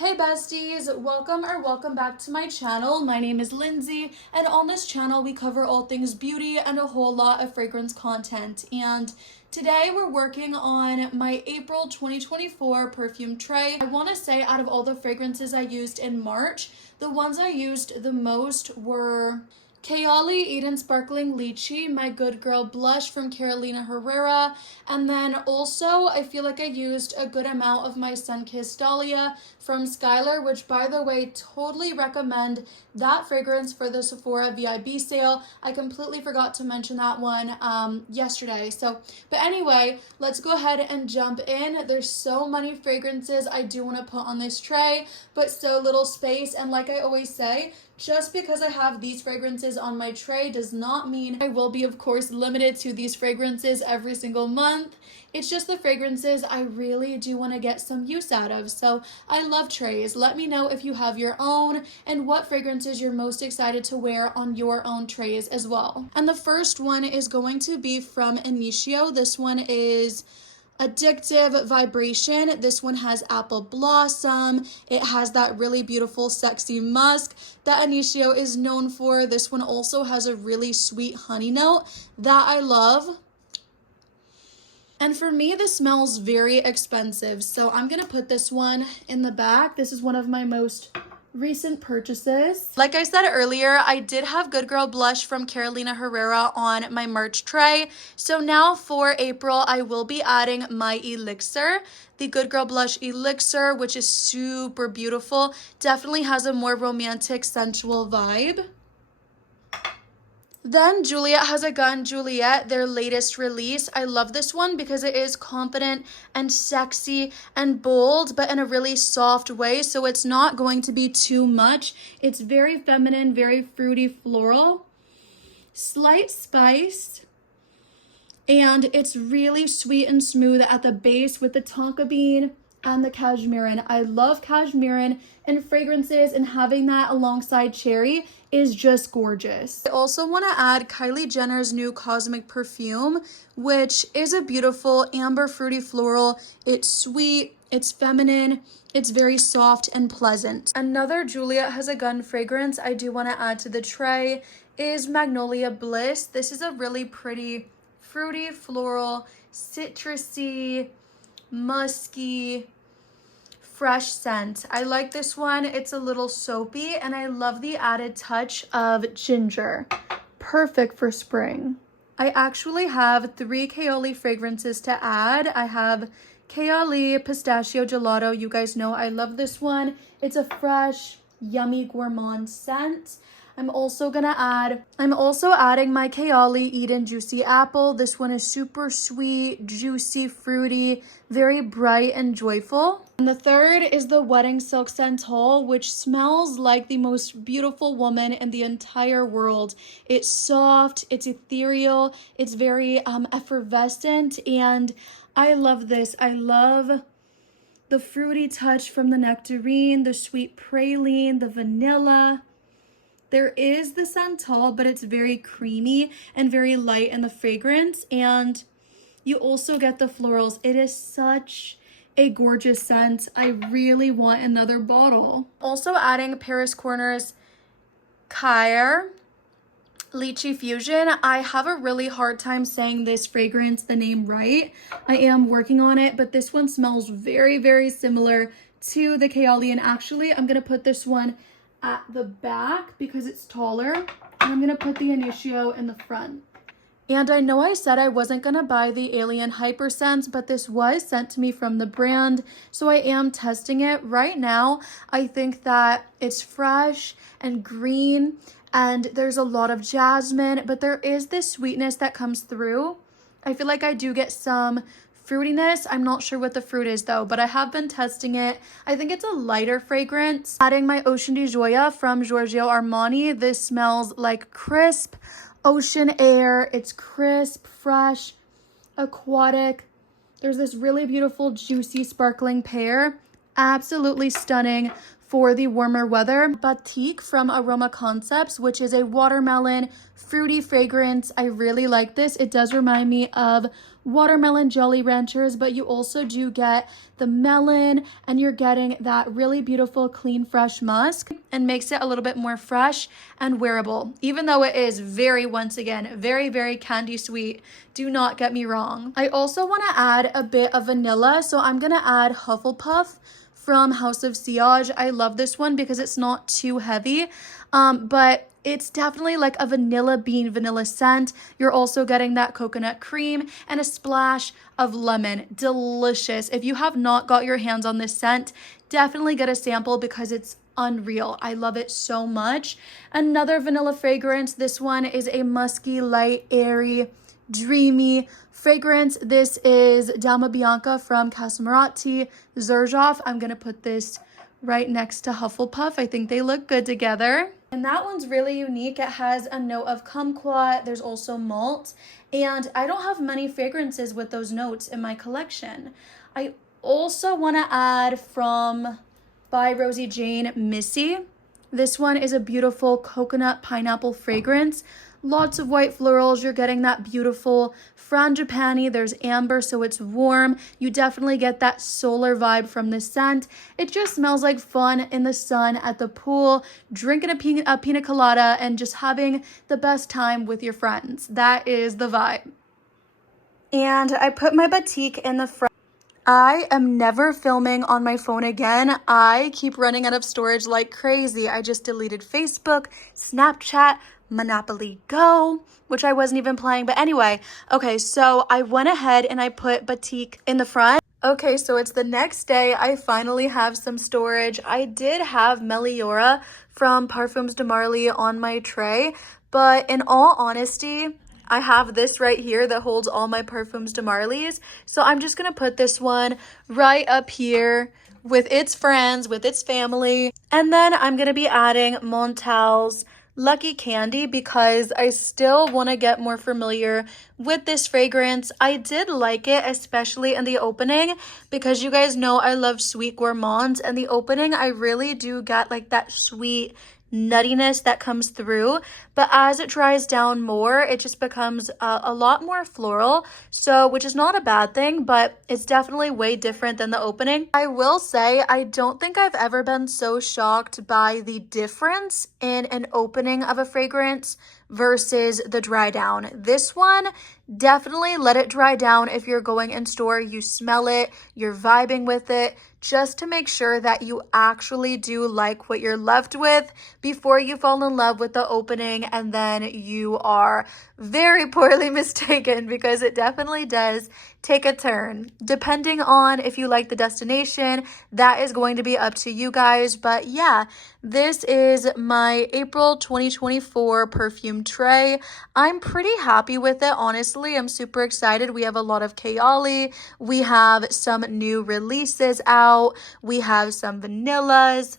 Hey besties, welcome back to my channel. My name is Lindsay, and on this channel we cover all things beauty and a whole lot of fragrance content. And today we're working on my April 2024 perfume tray. I want to say out of all the fragrances I used in March, the ones I used the most were Kayali Eden Sparkling Lychee, my Good Girl Blush from Carolina Herrera, and then also I feel like I used a good amount of my Sunkissed Dahlia from Skylar, which by the way, totally recommend that fragrance for the Sephora VIB sale. I completely forgot to mention that one yesterday. But anyway, let's go ahead and jump in. There's so many fragrances I do want to put on this tray, but so little space, and like I always say, just because I have these fragrances on my tray does not mean I will be, of course, limited to these fragrances every single month. It's just the fragrances I really do want to get some use out of. So I love trays. Let me know if you have your own and what fragrances you're most excited to wear on your own trays as well. And the first one is going to be from Initio. This one is Addictive Vibration. This one has apple blossom. It has that really beautiful sexy musk that Initio is known for. This one also has a really sweet honey note that I love. And for me, this smells very expensive, so I'm gonna put this one in the back. This is one of my most recent purchases. Like I said earlier, I did have Good Girl Blush from Carolina Herrera on my March tray. So now for April, I will be adding my Elixir, the Good Girl Blush Elixir, which is super beautiful. Definitely has a more romantic, sensual vibe. Then Juliet Has a Gun Juliet, their latest release. I love this one because it is confident and sexy and bold, but in a really soft way, so it's not going to be too much. It's very feminine, very fruity, floral, slight spice, and it's really sweet and smooth at the base with the tonka bean and the cashmere. I love cashmere in fragrances, and having that alongside cherry is just gorgeous. I also want to add Kylie Jenner's new Cosmic Perfume, which is a beautiful amber fruity floral. It's sweet, it's feminine, it's very soft and pleasant. Another Juliet Has a Gun fragrance I do want to add to the tray is Magnolia Bliss. This is a really pretty fruity floral, citrusy, musky, fresh scent. I like this one. It's a little soapy, and I love the added touch of ginger. Perfect for spring. I actually have 3 Kayali fragrances to add. I have Kayali Pistachio Gelato. You guys know I love this one. It's a fresh, yummy gourmand scent. I'm also adding my Kayali Eden Juicy Apple. This one is super sweet, juicy, fruity, very bright and joyful. And the third is the Wedding Silk Santal, which smells like the most beautiful woman in the entire world. It's soft, it's ethereal, it's very effervescent, and I love this. I love the fruity touch from the nectarine, the sweet praline, the vanilla. There is the santal, but it's very creamy and very light in the fragrance. And you also get the florals. It is such a gorgeous scent. I really want another bottle. Also adding Paris Corner's Kyre Lychee Fusion. I have a really hard time saying this fragrance, the name right. I am working on it, but this one smells very, very similar to the Kayali. And actually, I'm going to put this one at the back because it's taller, and I'm gonna put the Initio in the front. And I know I said I wasn't gonna buy the Alien Hyper Sense, but this was sent to me from the brand, so I am testing it right now. I think that it's fresh and green, and there's a lot of jasmine, but there is this sweetness that comes through. I feel like I do get some fruitiness. I'm not sure what the fruit is though, but I have been testing it. I think it's a lighter fragrance. Adding my Ocean di Gioia from Giorgio Armani. This smells like crisp ocean air. It's crisp, fresh, aquatic. There's this really beautiful, juicy, sparkling pear. Absolutely stunning for the warmer weather. Batik from Aroma Concepts, which is a watermelon fruity fragrance. I really like this. It does remind me of watermelon Jolly Ranchers, but you also do get the melon, and you're getting that really beautiful clean fresh musk, and makes it a little bit more fresh and wearable, even though it is very, once again, very, very candy sweet. Do not get me wrong. I also want to add a bit of vanilla, so I'm gonna add Hufflepuff from House of Siage. I love this one because it's not too heavy, but it's definitely like a vanilla bean vanilla scent. You're also getting that coconut cream and a splash of lemon. Delicious. If you have not got your hands on this scent, definitely get a sample because it's unreal. I love it so much. Another vanilla fragrance. This one is a musky, light, airy, dreamy fragrance. This is Dama Bianca from Casa Maratti Xerjoff. I'm gonna put this right next to Hufflepuff. I think they look good together. And that one's really unique. It has a note of kumquat. There's also malt. And I don't have many fragrances with those notes in my collection. I also want to add from by Rosie Jane Missy. This one is a beautiful coconut pineapple fragrance. Lots of white florals. You're getting that beautiful frangipani. There's amber, so it's warm. You definitely get that solar vibe from the scent. It just smells like fun in the sun at the pool, drinking a pina colada, and just having the best time with your friends. That is the vibe. And I put my batik in the front. I am never filming on my phone again. I keep running out of storage like crazy. I just deleted Facebook, Snapchat, Monopoly Go, which I wasn't even playing. But anyway, okay, so I went ahead and I put batik in the front. Okay, so it's the next day. I finally have some storage. I did have Meliora from Perfumes de Marly on my tray, but in all honesty, I have this right here that holds all my Perfumes de Marly's. So I'm just going to put this one right up here with its friends, with its family. And then I'm going to be adding Montal's Lucky Candy because I still want to get more familiar with this fragrance. I did like it, especially in the opening, because you guys know I love sweet gourmands. And the opening, I really do get like that sweet nuttiness that comes through, but as it dries down more, it just becomes a lot more floral, so which is not a bad thing, but it's definitely way different than the opening. I will say I don't think I've ever been so shocked by the difference in an opening of a fragrance versus the dry down. This one, definitely let it dry down. If you're going in store, you smell it, you're vibing with it, just to make sure that you actually do like what you're left with before you fall in love with the opening and then you are very poorly mistaken, because it definitely does take a turn. Depending on if you like the destination, that is going to be up to you guys. But yeah, this is my April 2024 perfume tray. I'm pretty happy with it, honestly. I'm super excited. We have a lot of Kayali. We have some new releases out. We have some vanillas,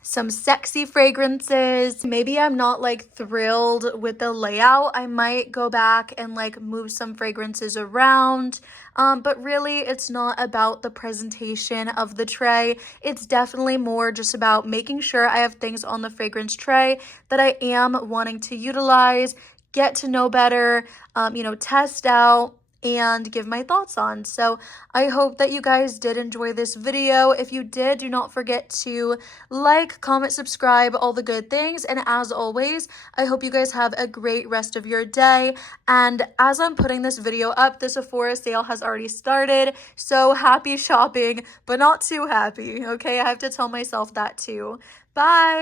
some sexy fragrances. Maybe I'm not like thrilled with the layout. I might go back and like move some fragrances around. But really it's not about the presentation of the tray. It's definitely more just about making sure I have things on the fragrance tray that I am wanting to utilize, get to know better, test out, and give my thoughts on. So I hope that you guys did enjoy this video. If you did, do not forget to like, comment, subscribe, all the good things. And as always, I hope you guys have a great rest of your day. And as I'm putting this video up, the Sephora sale has already started. So happy shopping, but not too happy. Okay, I have to tell myself that too. Bye.